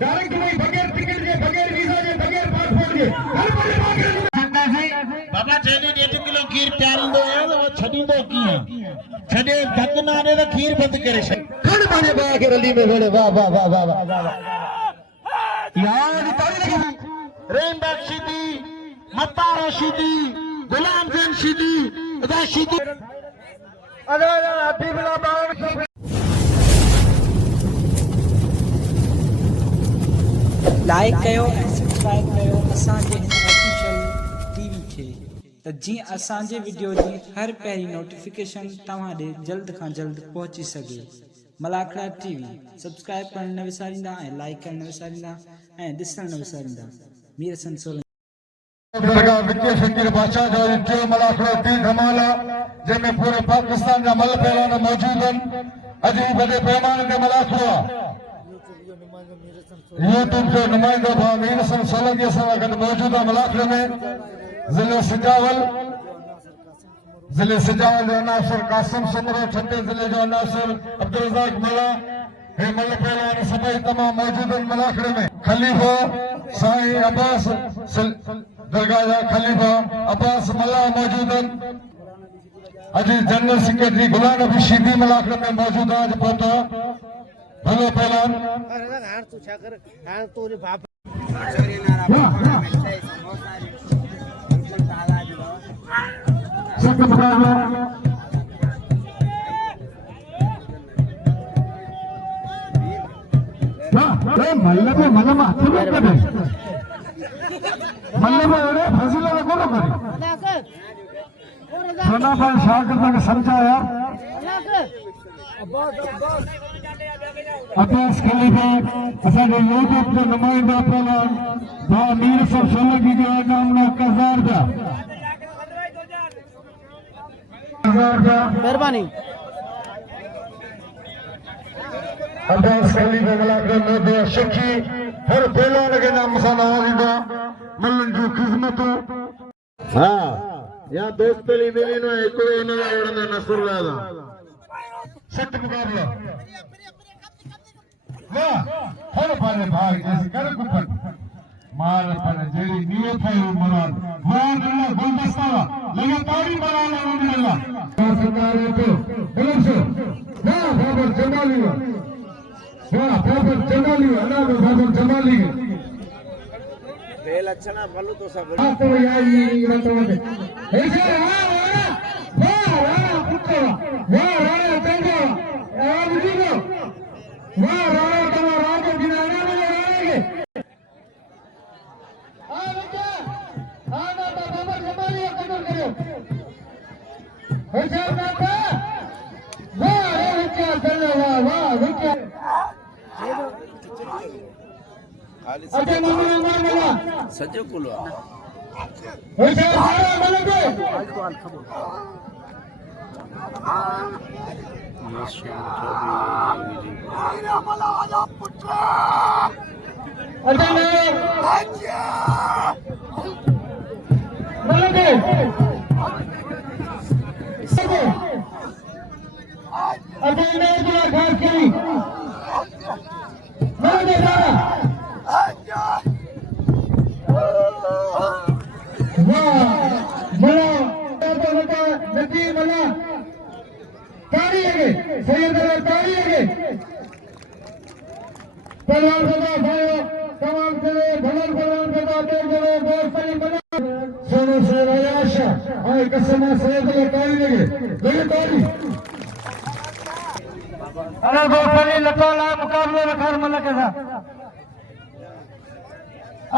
Direct वही बगैर ticket के बगैर वीजा के बगैर पासपोर्ट के हर बड़े बाबा चेनी 1.5 किलो खीर प्यारींदो है तो छडींदो कीअं छडे धक ना दे तो खीर बंद करे छे खड़ पाने बा के रली में खड़े वाह वाह वाह वाह वाह यार ताली लगी रेन बख्शीदी मत्ता रशीदी गुलाम जैन शीदी अदा शीदी अरे हैप्पी बिला बाण लाइक कयो ऐं सब्सक्राइब कयो असांजे हिन ऑफिशियल टीवी खे त जीअं असांजे वीडियो जी हर पहिरीं नोटिफिकेशन तव्हां ॾे जल्द खां जल्द पहुची सघे। मलाखड़ा टीवी सब्सक्राइब करण न विसारींदा ऐं लाइक करण न विसारींदा ऐं ॾिसण न विसारींदा। मीर हसन सोलंकी दरगाह विजय फकीर बादशाह जो टियों मलाखड़ो तीन धमाला जंहिंमें पूरे पाकिस्तान जा मल पहलवान मौजूद आहिनि। अॼु ही वॾे पैमाने ते मलाखड़ो आहे। यूट्यूब जो नुमाइंदो भाउ मीर हसन सोलंकी सां गॾु मौजूद आहे मलाखड़े में। ज़िले सिंजावल जो नासिर कासिम सुमरो, छटे ज़िले जो नासिर अब्दुल रज़ाक मला, हे मल पहलवान सभई तमाम मौजूद आहिनि मलाखड़े में। खलीफो साईं अब्बास दरगाह जा खलीफा अब्बास मला मौजूद आहिनि। अॼु जनरल सेक्रेटरी गुलाम नबी शीदी मलाखड़े में मौजूद आहे। अॼु पहुतो भलो पहलवान शागिर्द समझाया अब्बास खलीफा असांजो यूट्यूब जो नुमाइंदा पहलवान भाउ मीर हसन सोलंकी जो नामना कज़ार जा मेहरबानी। अब्बास खलीफा मलाखड़ा में दो शखी हर पहलवान के नाम सां नवाज़ींदो मल्लन जूं ख़िदमतूं। हाँ या दोस्त ली मिलीनो हिकिड़ो हिन जा वणंदा नसरुल्लाह जा सट मुक़ाबला वाह हर पाने भाई जैसे कर कुपन मार पर जेरी नियत है मुराद वाह अल्लाह गुलदस्ता लगे ताड़ी मारा अल्लाह सरकार को बोलो सो वाह बाबर जमाली वाह बाबर जमाली अल्लाह बाबर जमाली बेल अच्छा ना मालू तो सब तो यार ये मतलब ऐसे वाह वाह वाह पुत्र वाह वाह तेरा आज भी वाह वाह तेरा राज गिराने में लगाएंगे आ बेटा आ ना बाबर जमाली कदर करो ऐसे ना वाह रे क्या चलो वाह वाह क्या अच्छा मम्मी मम्मी सजो कुलो ऐसे सारा बोलोगे अच्छा नहीं बोलोगे अच्छा नहीं पूरा खास करी बोलोगे सारा सोनू से आशा और कसम से ताली लगे अरे दोस्तों लटोला मुकाबले रखा मल्ला के साथ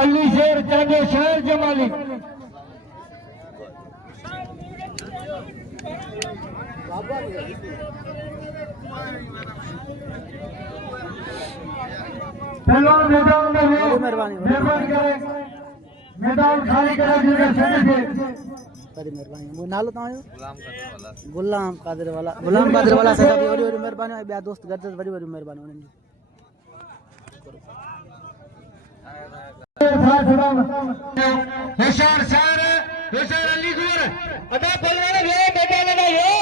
अली शेर चांदे शहर जमाली पहलवान मैदान में मेहरबानी करे मैदान खाली करा दीजिए सभी से बड़ी मेहरबानी। वो नालो तव्हांजो गुलाम कादिर वाला साहब वरी वरी मेहरबानी ॿिया दोस्त गॾु वरी वरी मेहरबानी उन्हनि जी। होशियार शहर होशियार अली गुर अदा पहलवान ये मैदान में यो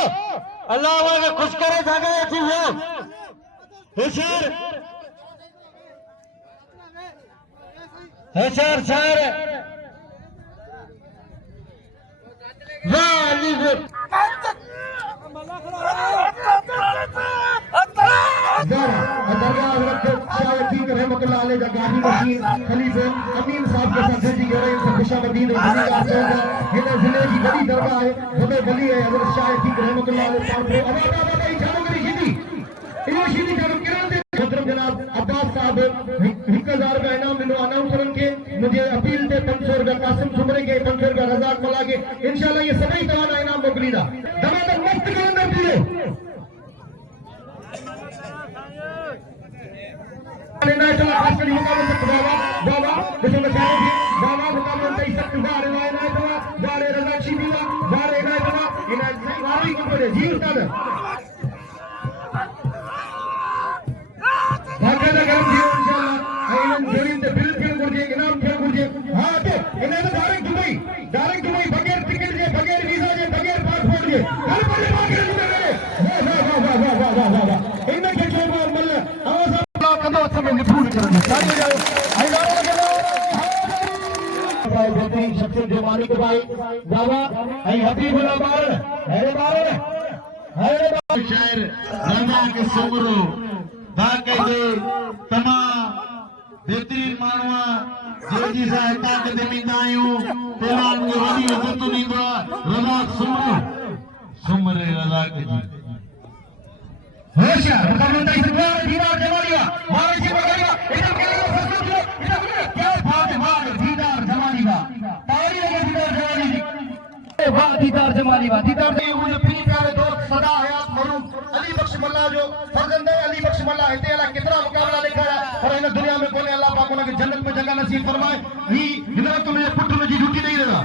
अल्लाह वाले खुश करे जगह थी हो होशियार होशियार शायर वाह अलीगुर दरगाह हज़रत शाह अतीक रहमतुल्लाह अलैह का गाजी मशीन खलीफे अमीन साहब के साथ भेजी गई है खुशामदीद है ये जिले की बड़ी दरगाह है बड़े वली है हज़रत शाह अतीक रहमतुल्लाह अलैह साहब को अब चालू करी हिंदी इनो हिंदी चालू किरण दे मोहतरम जनाब अब्बास साहब 1000 का इनाम मिलो अनाउंसरन के मुझे अपील थे 500 रुपया कासिम सुमरे के 500 रुपया रज़ाक मला के इंशाल्लाह ये सभी तवाना इनाम मोकलीदा दमादर मस्त कलंदर पूरे लेना चला खास कर मुकाबले से बाबा जैसे मैं कह रहा हूं बाबा मुकाबले से इस तक बाहर है ना चला बारे रज़ाक शिदीवा बारे ना चला इना वाली को बोले जी उस्ताद बाकायदा गरम दियो इंशाल्लाह आइलन जरीन ते बिल गुरजे इनाम के गुरजे हां तो इन्हें तो डायरेक्ट दुबई बगैर टिकट के बगैर वीजा के बगैर पासपोर्ट के हर बड़े बागे वाह इनमें के जो मल्ल आवाज कंदो समय निपुण करने सारी हो जाओ आई गाना लगे भाई बेहतरीन शख्सियत जो मालिक भाई बाबा आई हबीबुल्लाह बार शायर राजा के सोमरो बाके जो तमाम बेहतरीन मानवा जे जी सा ताकत देंदा आयो पेलान के वडी इज्जत नींदो रज़ा सुमरे रज़ा के जी होशियार मुकाबला तय सवार दीदार जमालिया मारे से बगलिया इधर के लिए फसलो इधर क्या बात है मार दीदार जमालिया ताली लगे दीदार जमाली वाह दीदार जमालिया दीदार ये मुझे प्रिय प्यारे दोस्त सदा हयात मरूम अली बख्श मल्ला जो फर्जंद अली बख्श मल्ला है तेला कितना मुकाबला देखा है और इन दुनिया में कोने अल्लाह पाक उन्हें जन्नत में जगह नसीब फरमाए ही इधर तो मुझे पुत्र में जी ड्यूटी नहीं देगा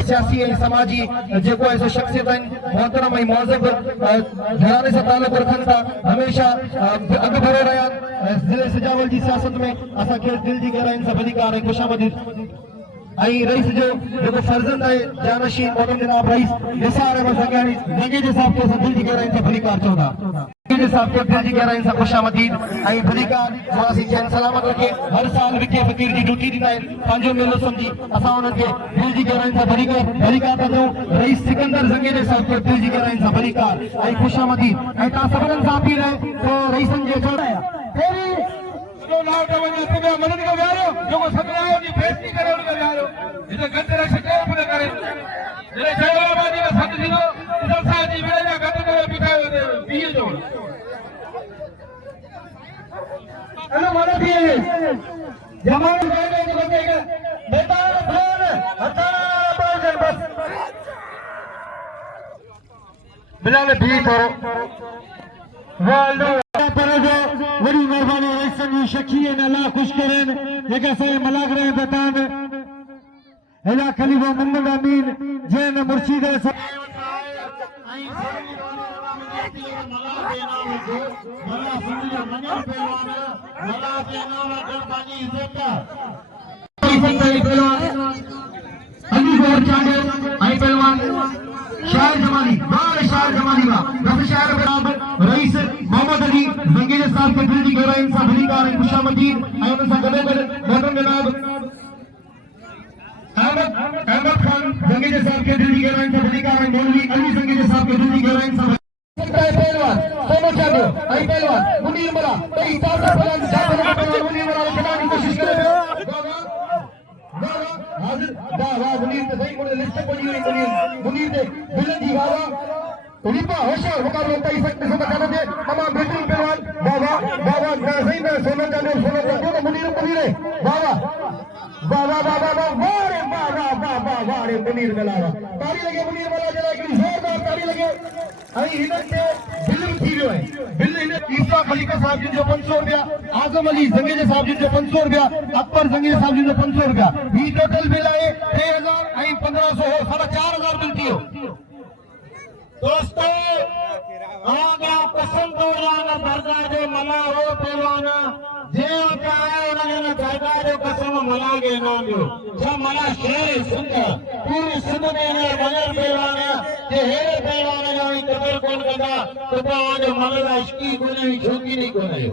सियासी समाजी जेको ऐसे शख्सियत मोहतरम ऐं मुअज़्ज़ब घराने से ताल्लुक़ रखनि था हमेशा अॻु भरे रहिया ज़िले सिजावल जी सियासत में असांखे दिल जी गहराइनि सां भलीकार ऐं ख़ुशामदीद ऐं रईस जो जेको फर्ज़ंद आहे जानशीन मोहतरम जनाब रईस निसार अहमद ज़ंगियानी ज़ंगेजे साहब खे असां दिल जी गहराइनि सां भलीकार चवंदा ज़ंगेजे साहब खे दिल जी गहराइनि सां ख़ुशामदीद ऐं भलीकार मुआसी चैन सलामत रखे हर साल विखे फ़कीर जी ड्यूटी ॾींदा आहिनि पंहिंजो मेलो सम्झी असां उन्हनि खे दिल जी गहराइनि सां भलीकार था ॾियूं रईस सिकंदर ज़ंगेजे साहब खे दिल जी गहराइनि सां भलीकार ऐं ख़ुशामदीद ऐं तव्हां सभिनीनि सां अपील आहे तो रईसनि जे चवंदा नाव ते वञी हिते मदद को विहारियो जेको सतनाम जी बेइज्जती करे उनखे विहारियो हिते गद रख केरु बि न करे जॾहिं जयलाबादी में सत थींदो इधर सां जी वेड़े जा गद करे बीठा बीह जो अने माना थी जमानो गए जो लगे बेटा फोन हथाना बोल बस बिलाल भी थोरो वालो पर जो बड़ी मेहरबानी रईसन शकीन अल्लाह खुश करें जेका से मलाक रहे बतान हेला खलीफा मोहम्मद अमीन जैन मुर्शिद शायर जमाली रईस मोहम्मद अली ज़ंगेजे साहब के दिल जी गहराइनि सां भलीकार ऐं ख़ुशामदीद ऐं उन सां गॾोगॾु मोहतरम जनाब अहमद खान ज़ंगेजे साहब के दिल जी गहराइनि सां भलीकार ऐं मौलवी अली ज़ंगेजे साहब के दिल जी गहराइनि सां पहलवान सोनो चांदो ऐं पहलवान मुनीर मला ॿई ताज़ा पहलवान पहलवान मुनीर मला खे खटाइण जी कोशिशि करे हाज़िर वाह मुनीर ते सही कोने लिस्ट पड़ी हुई मुनीर ते बिलन जी वाह रिपा होशियार मुकाबला तय सकते से बचाने दे तमाम बेहतरीन पहलवान बाबा ना सही ना सोना चांदो तो मुनीर बाबा वाह रे मुनीर मलावा ताली लगे मुनीर मला जरा एक जोरदार ताली लगे आई हिनन ते बिल थी वियो है बिल इन ईसा खलीफा साहब जिन जो 500 रुपया आजम अली ज़ंगेजे साहब जिन जो 500 रुपया अकबर ज़ंगेजे साहब जिन जो 500 रुपया ही टोटल बिल है 3000 आई 1500 4000 बिल थियो दोस्तों आगा पसंद हो जाना दरगाह जो मला हो पहलवाना जे चाहे उन्हें दरगाह जो कसम मला के नाम जो छा मला शेर सिंध पूरी सिंध में ने मगर पहलवाना जे हेरे पहलवाना जो कदर कोन कंदा तो जो मला इश्की कोने छोकी नहीं कोने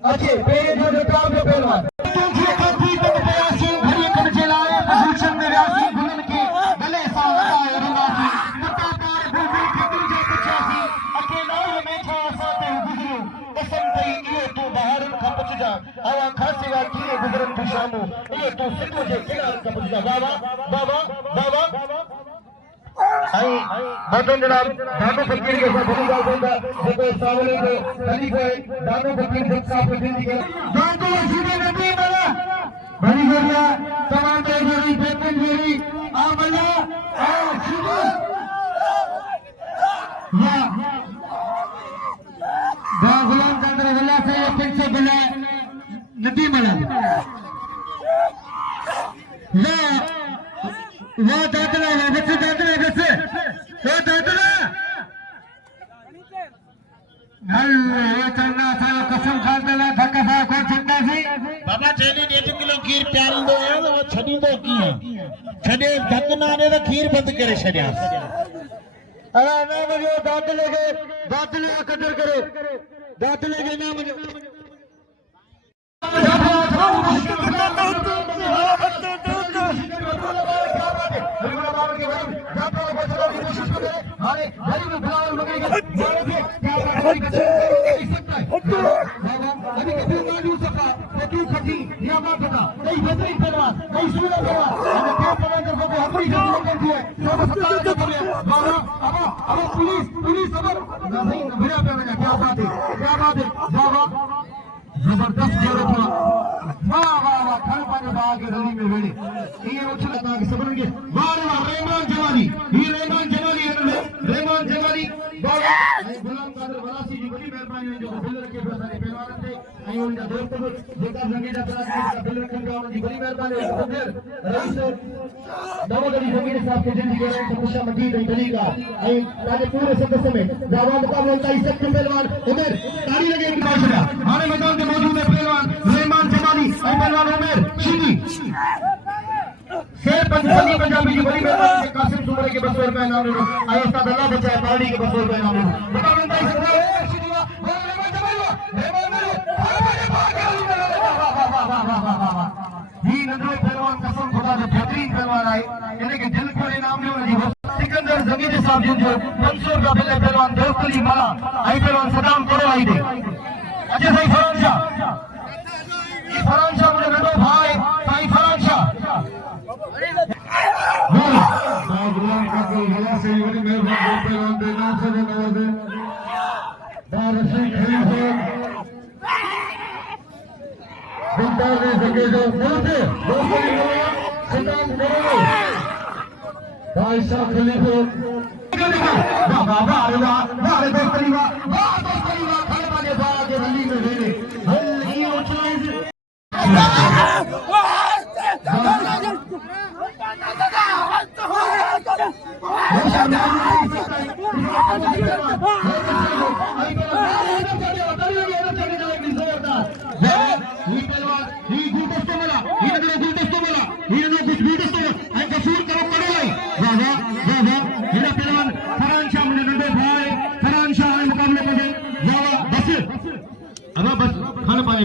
अच्छे पे जो काम जो पहलवान जा आवा खासी वा कीअं गुज़रनि थियूं शामूं इहो तूं सिंध जे किनारे ते पुछजा बाबा बाबा बाबा आई मदन जनाब दादू फकीर के साथ बड़ी बात होता जेको सावले जो खलीफा है दादू फकीर के साथ जिंदगी के दादू सीधे नबी वाला बड़ी गोरिया तमाम जोड़ी बेतन जोड़ी आ बना आ सीधे या दा गुलाम कादर वल्ला से ये फिर से बना नबी वाला वो दादला है बच्चे दादला बच्चे वो दादला नल्ले चलना था कसम खा देला धक्का सा कोई चिंता सी बाबा चेली 1.5 किलो खीर प्यारींदो है तो छडींदो कीअं छडे धक ना दे तो खीर बंद करे छड्या अरे ना मुझे दादले का कदर करो दादले के ना मुझे जबरदस्त जोड़ो था वाह वाह वाह खल पाने बाग रली में वेले ये उछल बाग सबन के वाह वाह रहमान जवानी ये रहमान जवानी है रहमान जवानी बाबा गुलाम कादर वलासी जी बड़ी मेहरबानी जो बिल रखे सारे पहलवान थे आई उनका दोस्त जेका संगीत अपराध का बिल रखन का उनकी बड़ी मेहरबानी है रईस दावोदरी संगीत साहब के जिंदगी में खुशा मजीद है बली का आई ताजे पूरे सदस्य में दावा मुकाबला का इज्जत पहलवान उमर ताली लगे इनका माशा हमारे मैदान में मौजूद है पहलवान रहमान जमाली और पहलवान उमर शिंदी शेर पंजाबी पंजाबी की बड़ी मेहरबानी से कासिम सुमरे के 200 रुपए इनाम ले आए उस्ताद अल्लाह बचाए पार्टी के 200 रुपए इनाम ले मुकाबला का इज्जत शिंदी रहमान जमाली ही नंदरे पहलवान कसम खुदा जो बेहतरीन पहलवान आए यानी कि दिल खोले नाम ले जी सिकंदर जमीर साहब जो मंसूर का बिल्ला पहलवान दोस्त अली माला आई पहलवान सदाम करो आई दे अच्छा सही फरान शाह ये फरान शाह मुझे नंदो भाई सही फरान शाह गुलाम कादर हला से बड़ी मेहरबानी पहलवान दे नाम से नवाजे बारसी खलीफा बिंदार ने सके जो बोलते दोस्तरी बोला सदाम करो भाई साहब खलीफा वाह वाह अरे वाह अरे दोस्तरी वाह खड़े पाने बाग रली में वेले हल्ली उछले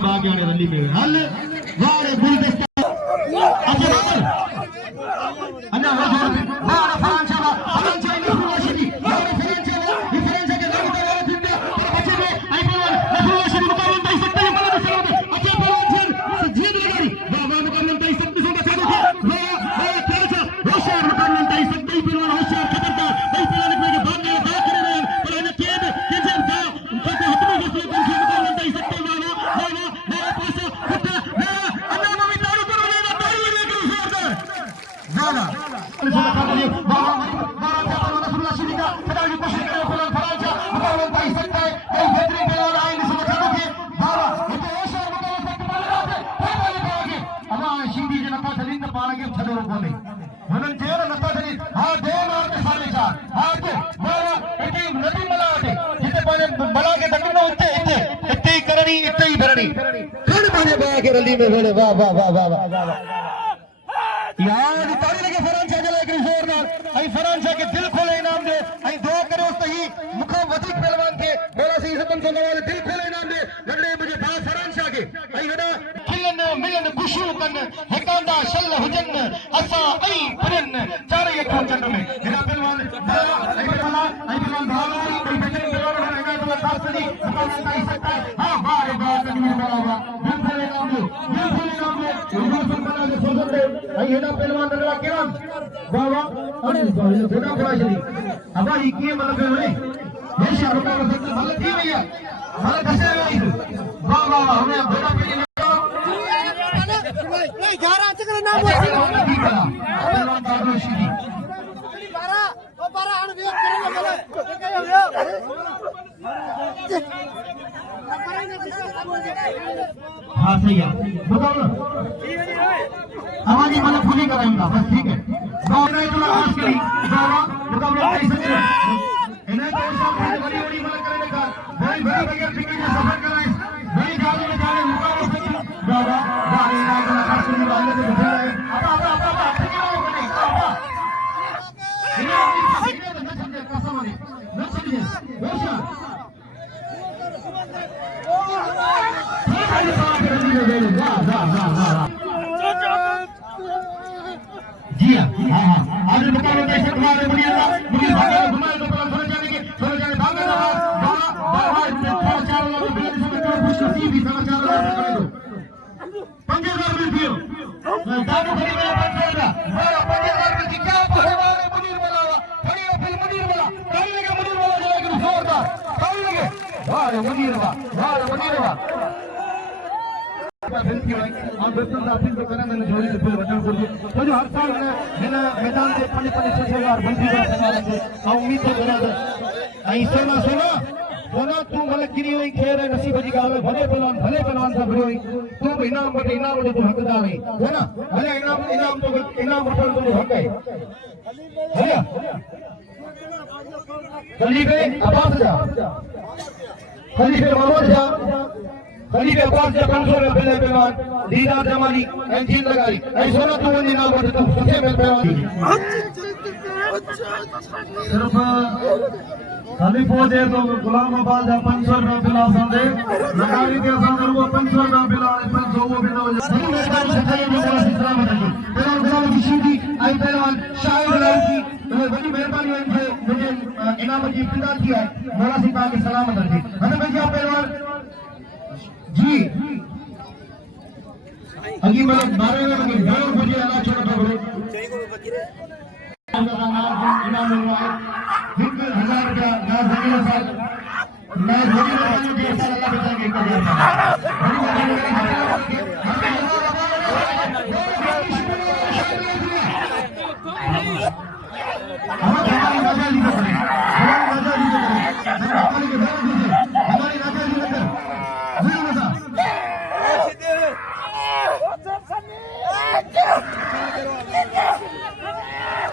बाग रली में हल वारे गुलदस्ता अन्ना वारे फरांसा ने फुलाशी वारे फरांसा के नाम का जिंदा बच्चे में आई पहलवान फुलाशी मुकाबला तय सकते हैं बड़ा सलाम अच्छे पहलवान से जीत लगाई वाह मुकाबला तय सकते हैं बचा दो वाह कैसा होशियार मुकाबला तय सकते हैं पहलवान होशियार खतरनाक कई पहलवान के बाद में बात कर रहे हैं पर ने के जब दा उनको हतमे जो मुकाबला तय सकते हैं रली में बोले वाह वाह वाह वाह वाह यार ताली लगे फरांसा जला एक जोरदार आई फरांसा के दिल खोले इनाम दे आई दुआ करो सही मुखा वधिक पहलवान के बोला सी इज्जत से नवाज दिल खोले इनाम दे लगड़े मुझे बा फरांसा के आई हना खिलन मिलन खुशू कन हिकांदा शल हुजन असा आई पुरन चार ये चंद में हेरा पहलवान आई पहलवान भाला कोई बेटे पहलवान है तो खास नहीं मुकाबला कर सकता है हां वाह वाह तकमीर बराबर हेडा पहलवान दरवा किरण वाह वाह अरे बेटा खराशरी अब ये की मतलब है ये शाहरुख का मतलब मतलब थी भैया मतलब कैसे है वाह वाह हमें बेटा पहले नहीं 11 चक्र नाम पहलवान खराशरी 12 हण वेट करेंगे हाँ सही है बताओ ना हमारी मतलब पूरी कराएंगे बस ठीक है नहीं तो खास करी बताओ ना कैसे इन्हें तो सब बड़ी बड़ी मतलब करने का बड़ी बड़ी बगैर टिकट में सफर कराए बड़ी जाने में जाने मुकाबले से बाबा बाहर ना तो खास करने वाले से बता रहे अब ठीक है वो नहीं इन्हें न समझे कसम नहीं न समझे होशा जी हाँ आज बताओ कैसे तुम्हारे मुझे भागा घुमाए तो थोड़ा जाने भागा ना थोड़ा चार लोग खुश नसीब भी समाचार करे दो 5000 रुपये दादू खड़ी मेरा 5000 रुपये की क्या पहलवान मुनीर वाला खड़ी फिर मुनीर वाला कल लगे मुनीर वाला जाएगा जोरदार कल लगे वाह मुनीर वाह तो करना मैंने जोड़ी से फिर वचन कर तो जो हर साल मैंने मैदान से 5-5-6 बंदी का सवाल है और उम्मीद से बना दे आई सोना तू भले गिरी हुई खेर है नसीब जी का भले पहलवान सा भरी हुई तू इनाम बटे तू हकदार है ना भले इनाम बटे तू हक है भैया खलीफे अब्बास जा खलीफे मनोज जा खलीफे अब्बास जा 500 रुपए पहलवान दीदार जमाली इंजीन लगाई ऐ सोना तू वनी ना बटे तू सबसे पहलवान सिर्फ खाली पहुंचे तो गुलाम अब्बास जा 500 रुपए पिला संदे लगाई के संदर वो 500 रुपए पिला 500 वो बिना सही मैदान से खड़े में बोला इस्लाम बताइए पहलवान गुलाम की शिंदी आई पहलवान शाहिद लाउकी तुम्हें बड़ी मेहरबानी हुई है मुझे इनाम की इब्तिदा किया है मौला सी पाक की सलामत रखे हमें भैया पहलवान जी अगी मतलब 12 में मुझे गांव मुझे अल्लाह छोटा तो बोलो इनाम मिल रहा है 1000 का गांव भैया साहब मैं बड़ी मेहरबानी के साथ अल्लाह बताएंगे 1000 हमारी राजा जी हमारी राजा जी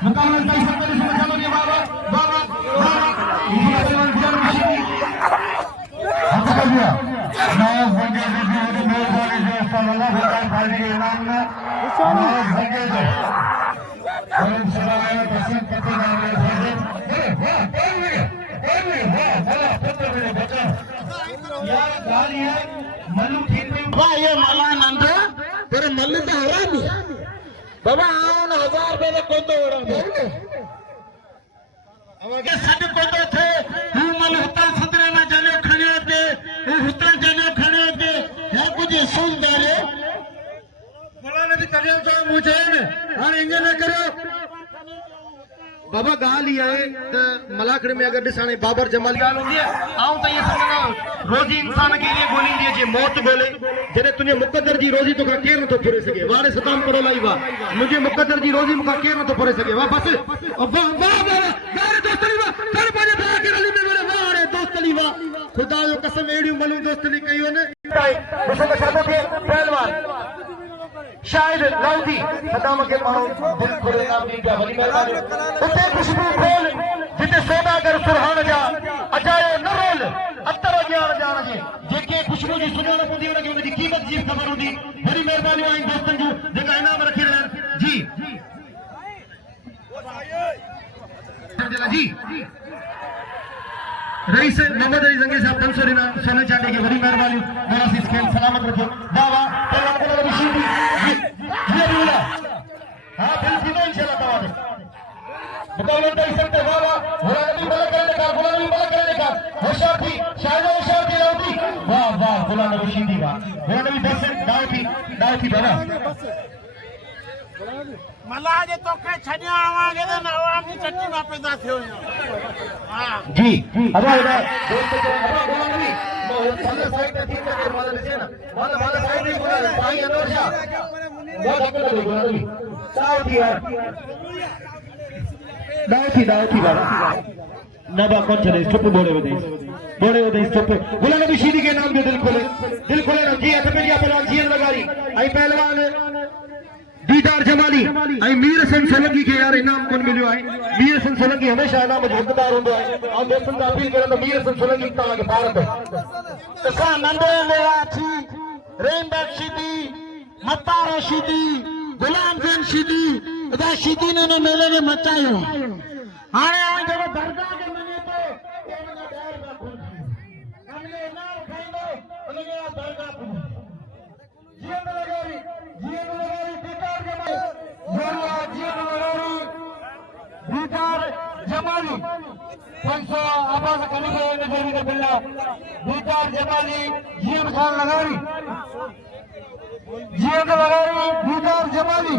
मुकाबला कैसे करे समझ लो बाबा ये कर दिया नवाज भंगे जी की मेहरबानी से सल्लल्लाहु अलैहि वसल्लम के इनाम में नवाज भंगे जी और सलाम पसंद करते हैं यार गाली है मल्लू ठीक नहीं वाह ये मला नंद तेरे मल्लू तो हरामी बाबा आओ ना 1000 रुपए में कौन तो हरामी अवगे सद को तो थे हूं मल हुता सदरे में जाने खड़े होते हूं हुता जाने खड़े होते या कुछ सुनदारे मला ने भी करियो तो मुझे ने हां इंगे न करो बाबा गाली है तो मलाखड़ में अगर दिसाने बाबर जमाल गाल होंगी है आऊं तो ये समझना रोजी इंसान के लिए बोली दिए जे मौत बोले जने तुझे मुकद्दर जी रोजी तो का केर न तो पुरे सके वारे सताम करो लाई वा मुझे मुकद्दर जी रोजी मुका केर न तो पुरे सके वा बस वाह यार दोस्तनी वा कर पाजे भा के रली में मेरे वारे दोस्तनी वा खुदा जो कसम एड़ी मलू दोस्तनी कहियो ने मुझे बचातो के पहलवान शायद लाउदी सदाम के मानो दिल खुले नाम दी क्या बड़ी मेहरबानी उते खुशबू खोल जिते सौदागर सुरहान जा अजायो न रोल अतर ज्ञान जान जे जेके खुशबू जी सुनाना पुदी उन की उनकी कीमत जी खबर हुंदी बड़ी मेहरबानी आई दोस्तन जो जेका इनाम रखी रहन जी जी रईस मोहम्मद अली जंगी साहब 500 इनाम सोने चांदी की बड़ी मेहरबानी मेरा इस खेल सलामत रखे बाबा पहलवान को रशीदी ये बोला हां बिल्कुल इंशाल्लाह ताला मुकाबला कर सकते बाबा होरा नबी बला करने का गुलामी बला करने का होशियार थी शायद होशियार थी लाउदी वाह वाह गुलाम रशीदी वाह होरा नबी 10 दाव थी बना मला जे तोखे छॾिया आवांगे त नवाब जी चटनी वापस था थियो हा जी अब दोस्त के माला साइड में ठीक है माला लीजिए ना माला साइड में बोला भाई अंदर जा बहुत अकल लगे बोला भी चाव थी यार दाव थी बाबा नबा कौन चले चुप बोले होते चुप बोला नबी शीदी के नाम पे दिल खोले ना जी अतमे जी पहलवान जी लगारी आई पहलवान दीदार जमाली आई मीर हसन सोलंकी के यार इनाम कोन मिलियो है मीर हसन सोलंकी हमेशा इनाम जो हकदार होंदो है और दोस्तन का अपील करन मीर हसन सोलंकी ता के भारत तसा नंदे लेवा थी रेनबैक शीदी मत्ता रशीदी गुलाम खान शीदी अदा शीदी ने मेले में मचायो हाणे आ जब दरगाह के मने तो उनका डर में खुल हमने ना खाइंदो उनके दरगाह खुल जीवन लगारी दीदार जमाली 500 आवाज कमी के नजर में बिल्ला दीदार जमाली जीवन खान लगारी जीवन लगारी दीदार जमाली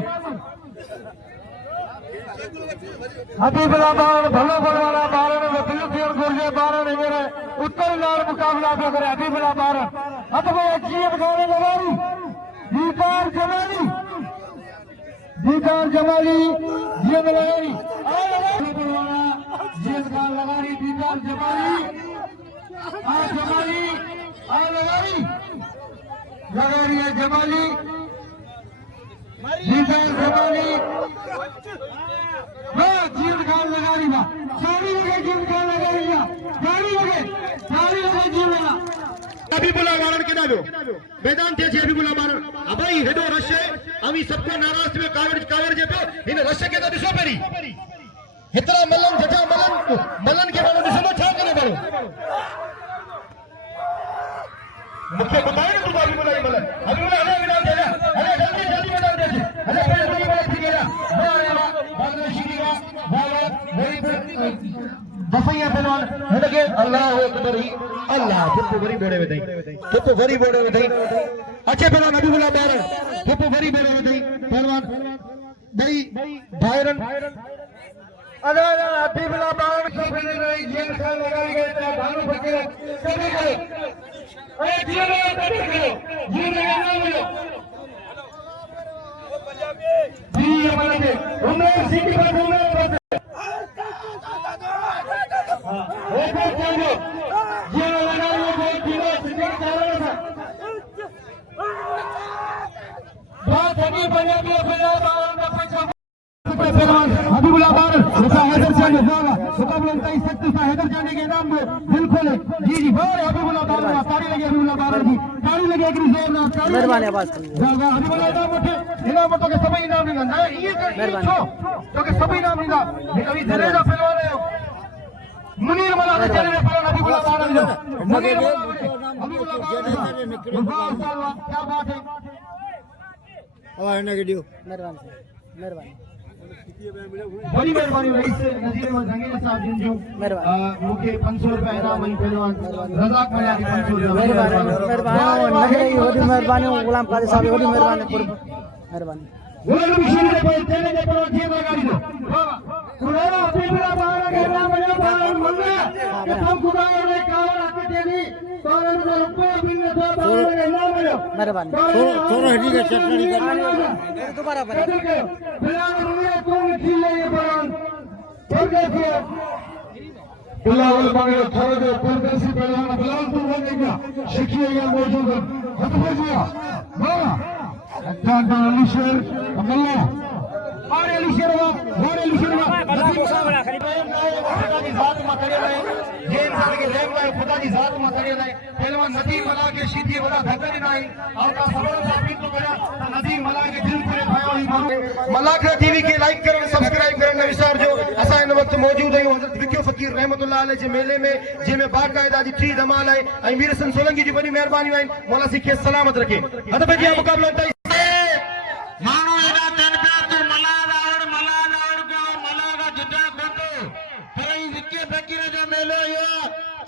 हबीबुल्लाह बारण भलो भलवाना बारण वकील फिर गुरजे बारण मेरे उत्तर लाल मुकाबला पे करे हबीबुल्लाह बारण अथवा जीवन खान लगारी दीदार जमाली जीवन लगारी जीवन खान लगारी दीदार जमाली लगारी है जमाली दीदार जमाली जीवन खान लगारी बा सारी लगे जीवन खान लगारी सारी लगे जीवन हबीबुल्लाह बारण के दादो मैदान थे हबीबुल्लाह बारण अबई हेडो रश अवी सबको नाराज में कावड़ जे पे इन रश के तो दिसो पेरी हितरा मलन जटा मलन के बारे दिसो छा करे बारो मुख्य बताए ना तू हबीबुल्लाह मलन हबीबुल्लाह अरे मैदान दे अरे जल्दी मैदान दे अरे पहले बात थी गया बाद शीरी का बात वही दफैया पहलवान हटके अल्लाह अकबर ही अल्लाह पुप्पू भरी बोड़े में दई अच्छे पहलवान हबीबुल्लाह बारण पुप्पू भरी बोड़े में दई पहलवान दई भाईरन अरे हबीबुल्लाह बारण को भी नहीं जेल खान लगाई गई था भानु फकीर कभी गए अरे जेल में कभी गए जेल में ना मिलो जी ये बोले उन्हें सिटी पर उन्हें वो बोलो ये लगा ये बहुत दिनों से चल रहा था बहुत सभी पंजाबी पहलवान का पीछे पहलवान हबीबुल्लाह बारण उसका हैदर जाने वाला मुकाबला 23 सख्त सा हैदर जाने के नाम पे दिल खोले जी बहुत हबीबुल्लाह बारण ताली लगे हबीबुल्लाह बारण की ताली लगे एक जोर ना ताली मेहरबानी आवाज हबीबुल्लाह इनाम तो के सभी इनाम मिला ना ये तो के सभी इनाम मिला ये कभी दरेजा पहलवान है मुनीर मला के चले पहलवान हबीबुल्लाह बारण जो हबीबुल्लाह बारण क्या बात है आवाज ना के दियो मेहरबानी बड़ी मेहरबानी रईस नजीर अहमद जंगीर साहब जिन जो मुके 500 रुपए इनाम है पहलवान रजाक मलिया की 500 मेहरबानी मेहरबानी गुलाम कादिर साहब बड़ी मेहरबानी बोलो मिशन के पर चले के पर जी लगाई दो कुराना हबीबुल्लाह बारण के नाम में बारण मंगा कि हम खुदा ने कहा कि तेरी बारण को रुपए मिलने दो बारण के नाम में मेहरबानी थोड़ा हटी के चटनी कर दोबारा पर बिलाल रुपया कौन खिले ये बारण और देखिए बिलाल मांगे थोड़ा दे परदेसी पहलवान बिलाल तो हो गया शिखिए या मौजूद है हट गया वाह Dada Alisher, Allah. Mari Alisher wa, Nabi Muhammad खुदा की जात में करे रहे, जेल साल के लेग में खुदा की जात में करे रहे, पहलवान नदी मला के सीधी बड़ा धक्का नहीं, और का सबल साबित तो करा, नदी मला के दिल पर भायो ही भायो। मलाखा टीवी के लाइक करो, सब्सक्राइब करो, नविसार जो असा इन वक्त मौजूद है हजरत विक्यो फकीर रहमतुल्लाह अलैह जे मेले में जिमे बाकायदा जी थी धमाल है, आई मीर हसन सोलंकी जी बड़ी मेहरबानी है, मौला सिखे सलामत रखे। हद पे जी मुकाबला मानो एदा तन पे तू मला दाड़ को मला का जुटा कोतो परई विक्के फकीर जो मेलो यो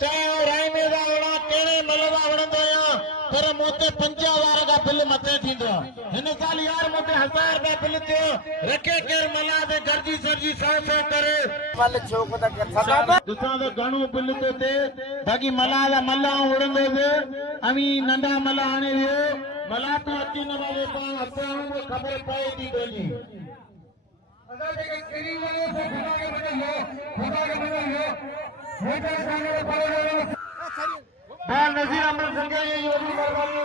चाहे राय में दाड़ा केने मलवा वणंदो यो पर मोते 50 वार का बिल मथे थींदो हिन साल यार मोते 1000 रुपया बिल थियो रखे केर मला ते गर्जी सरजी सौ करे वाले छोको तक सदा दुसा तो घणो बिल तो थे बाकी मला मल्ला उड़ंदो थे अमी नंदा मला आने वियो मला तो अची न वाले पा असां खबर पए थी कोनी अदा जेके करी वाले से खुदा के बने हो होटल खाने पड़े बाल नजीर अमर संगे ये योगी मरवानी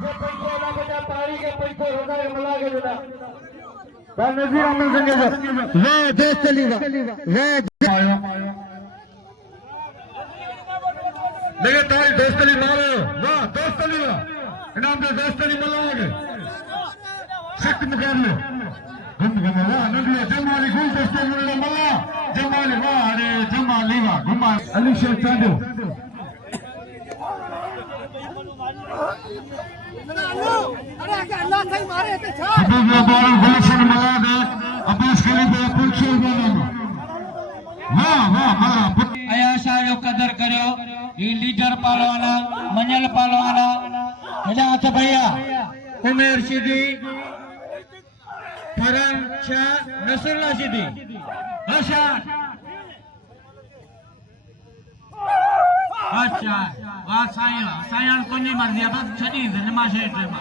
जो पैसे ना बचा तारी के पैसे होगा मला के बेटा बाल नजीर अमर संगे वे देश चलीगा वे लेकिन तारी दोस्तली मारो वाह दोस्तली इनाम दे दोस्तली मलाओगे सिख मुकाबले गुंडगने वाह नबी जमाली गुल दोस्तली मला जमाली वाह अरे जमाली वाह गुमा अली शेख चांदो अरे अल्लाह सही मारे थे छा अबे बाल गुलशन मला दे अब्बास खलीफा पुछो बोलो वाह वाह मला आया सारो कदर करियो ये लीडर पालवाना मंजल पालवाना हिदायत भैया उमेर सिद्दी फरन शाह नसरुल्लाह सिद्दी अच्छा अच्छा वाह साईं कोनी मर्जी बस छडी नमाज़े टेमा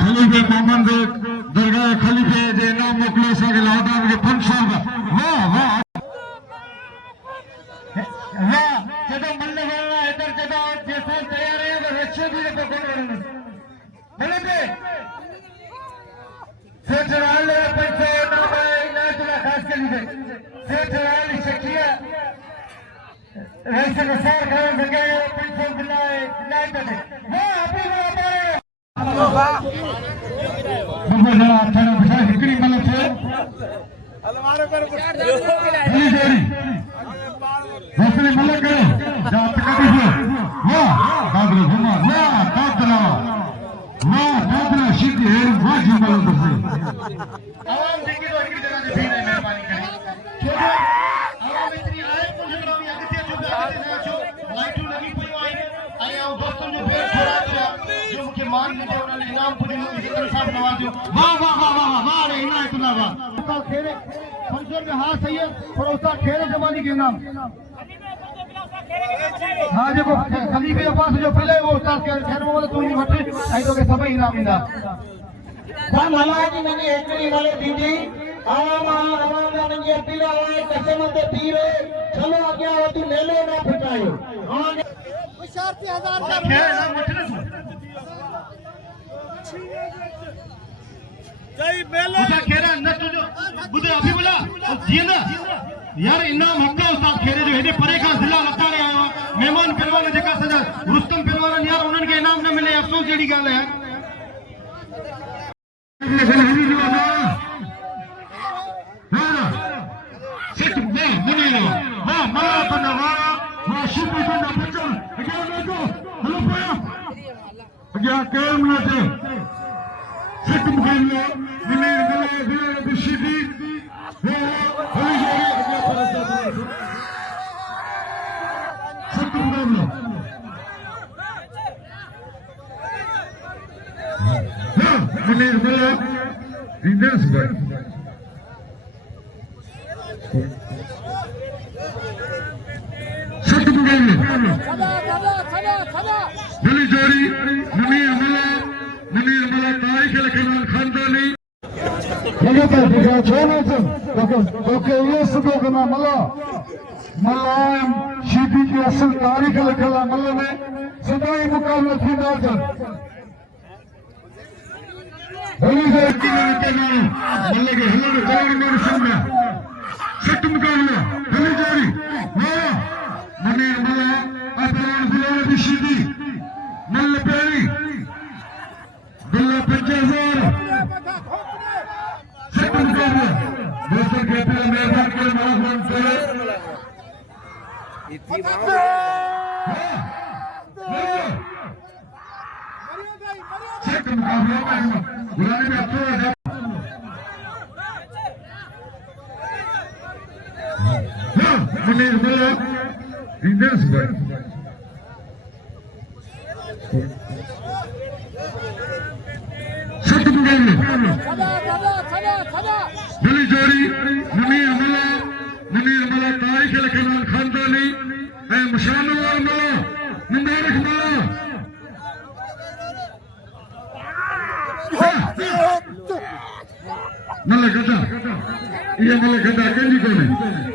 खलीफे मोहम्मद दरगाह खलीफे जे नाम मोकलो सके लादा के फंक्शन वाह वाह वाह जदों मल्ले वाला इधर जदों जैसा तैयार है वो रक्षे भी तो कोन बोले थे सेठ वाले पैसे ना भाई ना तुला खास के लिए सेठ वाली शकिया ऐसे के सर खाने सके पैसे दिलाए दिलाए तो वो अभी वो बब्बा जरा थारा बिठा हिकड़ी मतलब से हमारे पर अली जोड़ी दूसरी मलक करो जा तकदी से वाह दादर घुमा वाह दादरा सीधी है वाह जी मलक से आवाम देखी तो एक जगह से भी मेहरबानी करी छोटे आवाम इतनी आए मुझे भी अगते जो लाइटू लगी पई आई आओ दोस्तों जो भेड़ थोड़ा जो मुझे मान दे उन्होंने इनाम पूरी जिक्र साहब नवाजो वाह वाह वाह वाह वाह रे इनायतुल्लाह वाह उस्ताद खेरे फंक्शन में हां सही है और उस्ताद खेरे जमानी के नाम हां देखो खलीफे के पास जो पहले वो उस्ताद के खेर में तू नहीं मटे आई तो के सब इनाम इंदा सा मलाजी मैंने एकड़ी वाले दीदी आवाम ने ये पीला है कसम ते पीरे चलो आगे आओ तू मेले ना फटायो शर्ती 1000 का जय मेले उस्ताद खेरा न तुझो बुधे अभी बोला जींदा यार इनाम हक्का उस्ताद खेरे जो हेडे परे का जिला लता रे आयो मेहमान पहलवान जेका सजा रुस्तम पहलवान यार उन्हन के इनाम न मिले अफसोस जेडी गाल है सिख में मुनी वाह मला तो वाह शिपी तो बच्चन अगे तो हेलो पाया अगे केम ना थे सिख मुकाबले दिलेर बिशीदी वो होली जोड़ी अगे परसा सिख मुकाबले मुनीर मुला इंदस पर सिख मुकाबले दिली जोड़ी मुनीर मुला तारीख लखनऊ खानदानी लगे तो दिखा छोड़ो तो ये सुबह का नाम मलायम शीदी की असल तारीख लिखला मल्ल में सदाई मुकाबला थी दाजन होली से के नाम मल्ल के हल्ले जोड़ी में सुनना सिख मुकाबला होली जोड़ी वाह मुनीर मुला अपरान बिलाल बिशीदी मल्ल पेरी बिल्ला 50,000 सिख मुकाबला दोस्तों के पहले मेहमान के मालूम करे सिख मुकाबला में बुलाने में आपको मुनीर मुला इंदस पर सिख भली जोड़ी मुनीर मला तारीख लखनऊ खानदानी मुशानवार मला मुबारक मला मला गदा ये मला गदा कंजी कोने